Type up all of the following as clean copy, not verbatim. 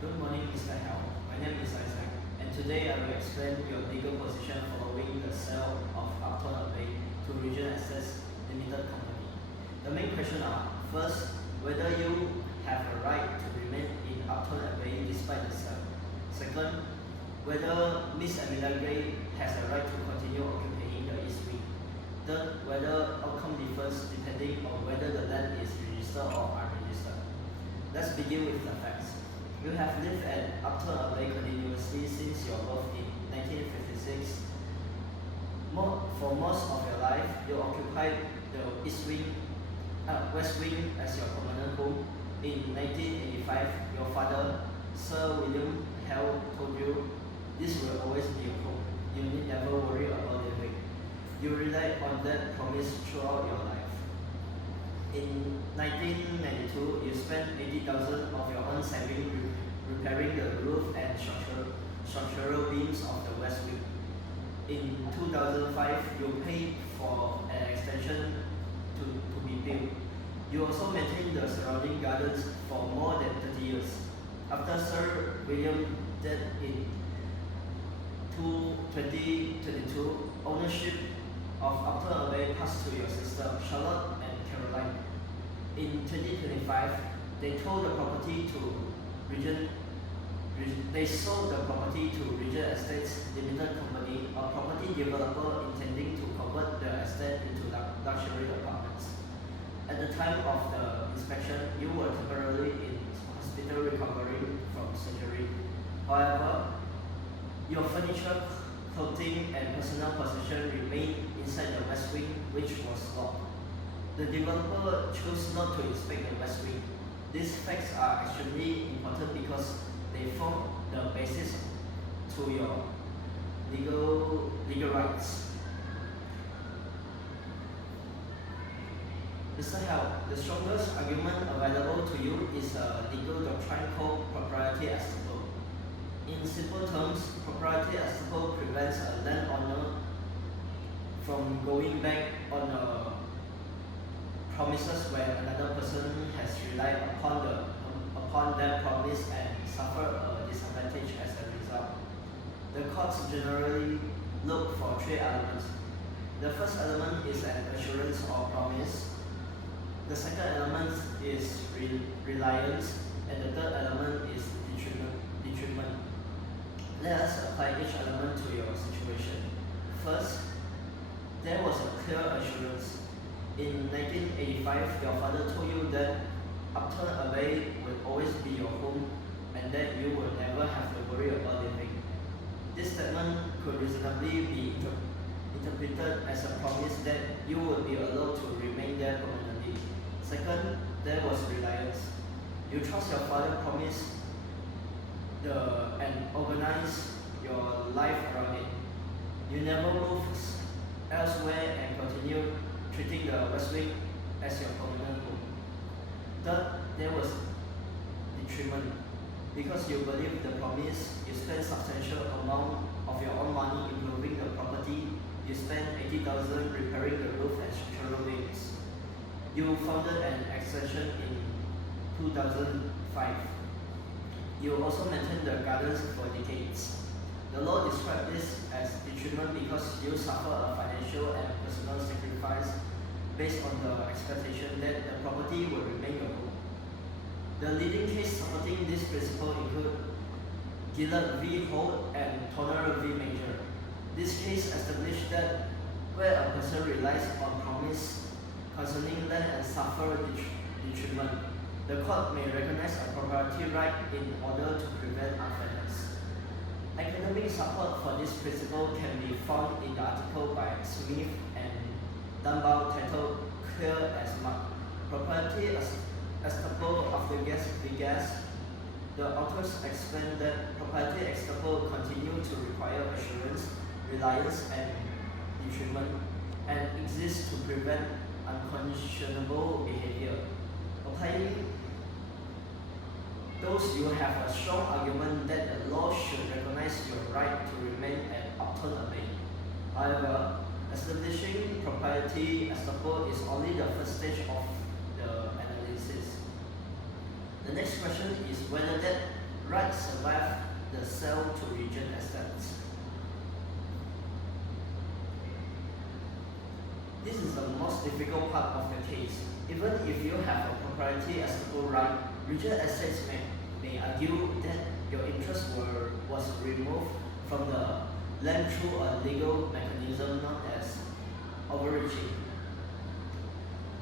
Good morning, Mr. Hell. My name is Isaac, and today I will explain your legal position following the sale of Upton Abbey to Region Assets Limited Company. The main questions are: first, whether you have a right to remain in Upton Abbey despite the sale. Second, whether Miss Amelia Gray has a right to continue occupying the East Wing. Third, whether outcome differs depending on whether the land is registered or unregistered. Let's begin with the facts. You have lived at Upton Abbey continuously since your birth in 1956. For most of your life, you occupied the West Wing as your permanent home. In 1985, your father, Sir William Hell, told you this will always be your home. You need never worry about living. You relied on that promise throughout your life. In 1992, you spent 80,000 of your own savings repairing the roof and structural beams of the West Wing. In 2005, you paid for an extension to be built. You also maintained the surrounding gardens for more than 30 years. After Sir William died in 2022, ownership of Upton Abbey passed to your sister, Charlotte and Caroline. In 2025, they sold the property to Region Estates Limited Company, a property developer intending to convert the estate into luxury apartments. At the time of the inspection, you were temporarily in hospital recovering from surgery. However, your furniture, clothing, and personal possessions remained inside the West Wing, which was locked. The developer chose not to inspect the West Wing. These facts are extremely important because they form the basis to your legal rights. Mr. Hell, the strongest argument available to you is a legal doctrine called propriety estoppel. In simple terms, propriety estoppel prevents a landowner from going back on promises when another person has relied upon that promise and suffered a disadvantage as a result. The courts generally look for three elements. The first element is an assurance or promise. The second element is reliance, and the third element is detriment. Let us apply each element to your situation. First, there was a clear assurance. In 1985, your father told you that Upton Abbey will always be your home and that you will never have to worry about living. This statement could reasonably be interpreted as a promise that you will be allowed to remain there permanently. Second, there was reliance. You trust your father's promise and organize your life around it. You never moved elsewhere and continued treating the West Wing as your permanent home. Third, there was detriment. Because you believed the promise, you spent substantial amount of your own money improving the property. You spent 80,000 repairing the roof and structural beams. You founded an extension in 2005. You also maintained the gardens for decades. The law describes this as detriment because you suffer a financial and personal sacrifice based on the expectation that the property will remain your home. The leading case supporting this principle include Gillard v. Holt and Toner v. Major. This case established that where a person relies on promise concerning land and suffer detriment, the court may recognize a property right in order to prevent unfairness. Academic support for this principle can be found in the article by Smith and Dunbar titled Clear as Mud, Property Estoppel of the Gas. The authors explain that property estoppel continue to require assurance, reliance, and detriment, and exists to prevent unconscionable behavior. Applying those, you have a strong argument that the law should recognize your right to remain at Upton Abbey. However, establishing propriety estoppel is only the first stage of the analysis. The next question is whether that rights sale to Regent Estates. This is the most difficult part of the case. Even if you have a proprietary estoppel right, Regent Estates may argue that your interest was removed from the land through a legal mechanism known as overreaching.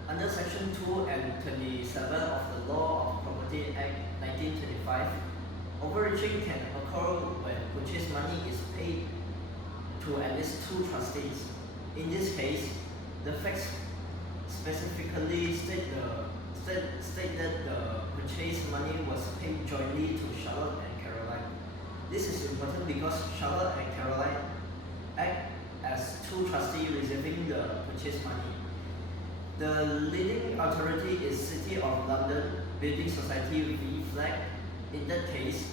Under Section 2 and 27 of the Law of Property Act 1925, overreaching can occur when purchase money is paid to at least two trustees. In this case, the facts specifically state that the purchase money was paid jointly to Charlotte and Caroline. This is important because Charlotte and Caroline act as two trustees receiving the purchase money. The leading authority is City of London Building Society v. Flag. In that case,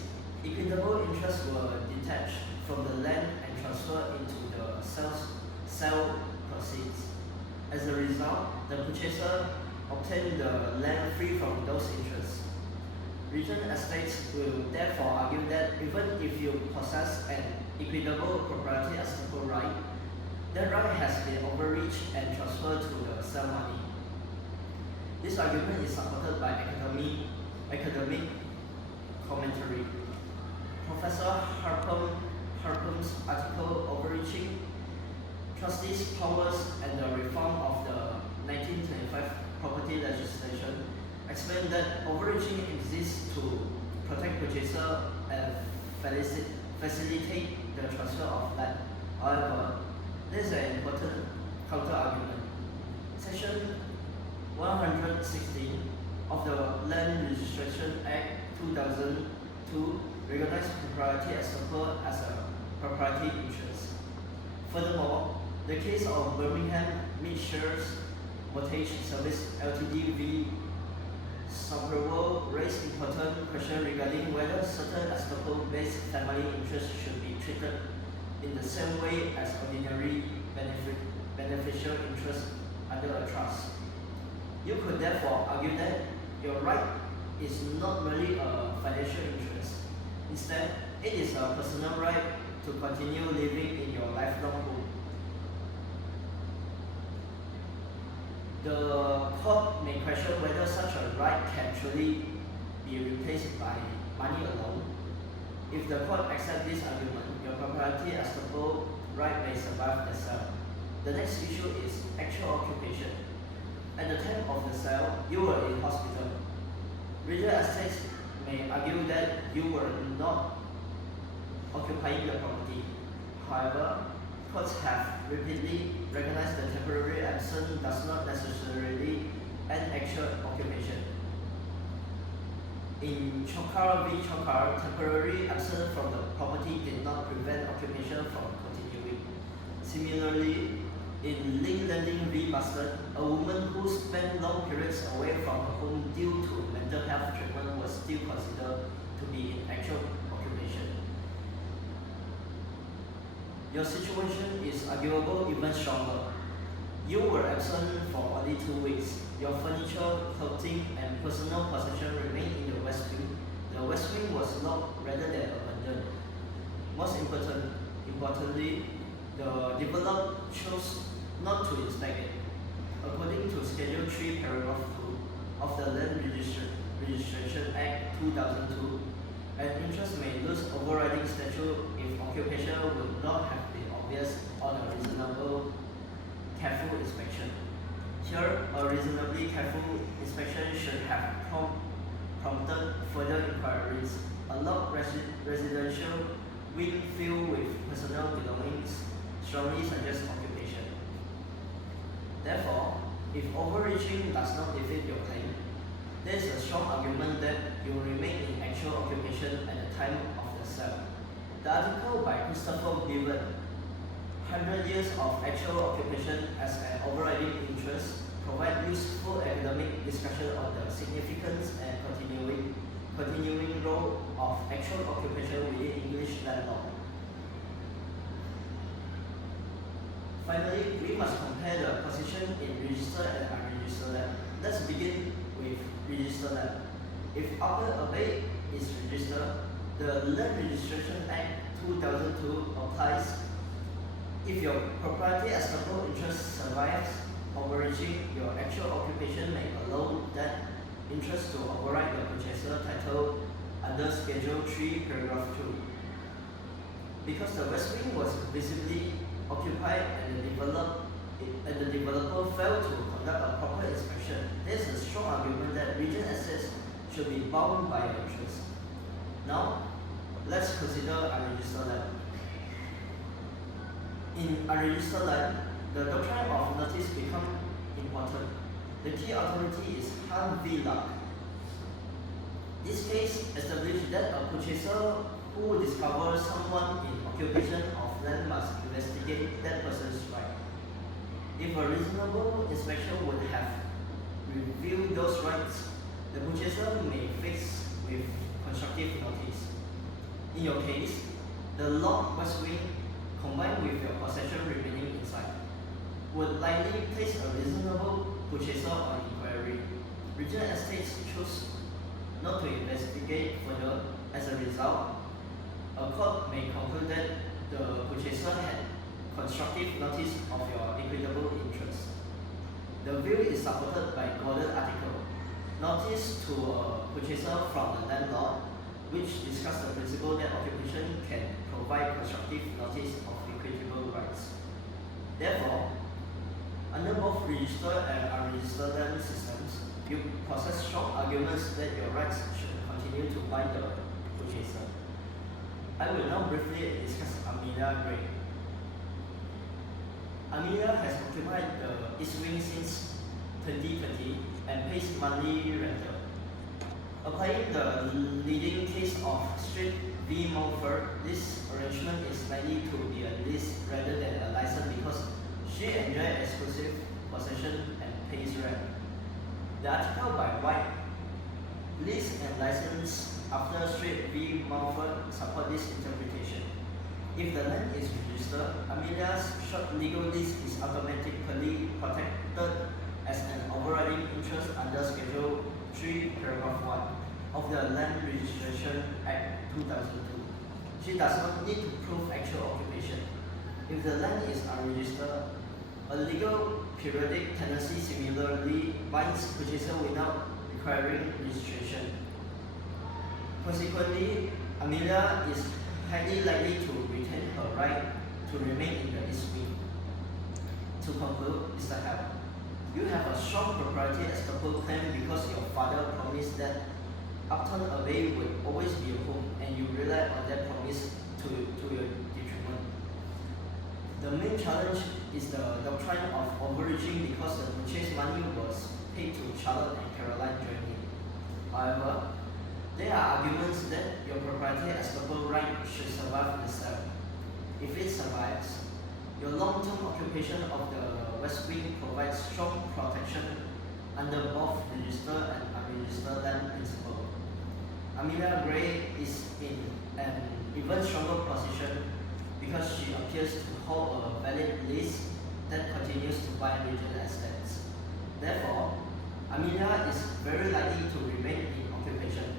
equitable interests were detached from the land and transferred into the sale proceeds. As a result, the purchaser obtained the land free from those interests. Regent Estates will therefore argue that even if you possess an equitable proprietary estoppel right, that right has been overreached and transferred to the sale money. This argument is supported by academic commentary. Professor Harpum's article "Overreaching Trustees' Powers and the Reform of the 1925 Property Legislation" explained that overreaching exists to protect purchaser and facilitate the transfer of land. However, there is an important counter-argument. Section 116 of the Land Registration Act 2002 recognizes proprietary estoppel as a proprietary interest. Furthermore, the case of Birmingham Mid-Shares Mortgage Service Ltd v. Somerville raised important questions regarding whether certain estoppel-based family interests should be treated in the same way as ordinary beneficial interests under a trust. You could therefore argue that your right is not merely a financial interest. Instead, it is a personal right to continue living in your lifelong home. The court may question whether such a right can truly be replaced by money alone. If the court accepts this argument, your proprietary estoppel right may survive the sale. The next issue is actual occupation. At the time of the sale, you were in hospital. Regent Estates may argue that you were not occupying the property. However, courts have repeatedly recognized that temporary absence does not necessarily end actual occupation. In Chocar v. Chocar, temporary absence from the property did not prevent occupation from continuing. Similarly, in Link Landing v. Boston, a woman who spent long periods away from her home due to mental health treatment was still considered to be in actual occupation. Your situation is arguable even stronger. You were absent for only 2 weeks. Your furniture, clothing, and personal possessions remained in the West Wing. The West Wing was locked rather than abandoned. Most importantly, the developer chose not to inspect it. According to Schedule 3, Paragraph 2 of the Land Registration Act 2002, an interest may lose overriding status if occupation would not have been obvious on a reasonable, careful inspection. Here, a reasonably careful inspection should have prompted further inquiries. A locked residential wing filled with personal belongings strongly suggests occupation. Therefore, if overreaching does not defeat your claim, there is a strong argument that you will remain in actual occupation at the time of the sale. The article by Christopher Bevan, 100 Years of Actual Occupation as an Overriding Interest, provide useful academic discussion on the significance and continuing role of actual occupation within English land law. Finally, we must compare the position in registered and unregistered land. Let's begin with registered land. If Upper Abbey is registered, The Land Registration Act 2002 applies if your proprietary estoppel interest survives. Overreaching your actual occupation may allow that interest to override the purchaser title under Schedule 3, Paragraph 2. Because the West Wing was visibly occupied and the developer failed to conduct a proper inspection, there is a strong argument that Regent Estates should be bound by your interest. Now, let's consider unregistered land. In unregistered land, the doctrine of notice becomes important. The key authority is Han V. Luck. This case established that a purchaser who discovers someone in occupation of land must investigate that person's right. If a reasonable inspection would have revealed those rights, the purchaser may face with constructive notice. In your case, the locked West Wing, combined with your possession remaining inside, would likely place a reasonable purchaser on inquiry. Regent Estates chose not to investigate further. As a result, a court may conclude that the purchaser had constructive notice of your equitable interest. The view is supported by Gordon article, Notice to a Purchaser from the Landlord, which discuss the principle that occupation can provide constructive notice of equitable rights. Therefore, under both registered and unregistered land systems, you possess strong arguments that your rights should continue to bind the purchaser. I will now briefly discuss Amelia Gray. Amelia has occupied the East Wing since 2020 and pays monthly rental. Applying the leading case of Street v. Mulford, this arrangement is likely to be a lease rather than a license because she enjoys exclusive possession and pays rent. The article by White, Lease and License after Street v. Mulford support this interpretation. If the land is registered, Amelia's short legal lease is automatically protected as an overriding interest under Schedule 3, Paragraph 1 of the Land Registration Act 2002. She does not need to prove actual occupation. If the land is unregistered, a legal periodic tenancy similarly binds purchaser without requiring registration. Consequently, Amelia is highly likely to retain her right to remain in the East Wing. To conclude, Mr. Hell, you have a strong proprietary estoppel claim because your father promised that Upton Abbey would always be your home, and you rely on that promise to your detriment. The main challenge is the doctrine of overreaching because the purchase money was paid to Charlotte and Caroline jointly. However, there are arguments that your proprietary estoppel right should survive the sale. If it survives, your long-term occupation of the West Wing provides strong protection under both registered and unregistered land principle. Amelia Gray is in an even stronger position because she appears to hold a valid lease that continues to bind Regent Estates. Therefore, Amelia is very likely to remain in occupation,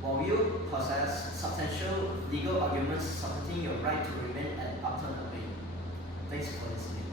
while you possess substantial legal arguments supporting your right to remain at Upton Abbey. Thanks for listening.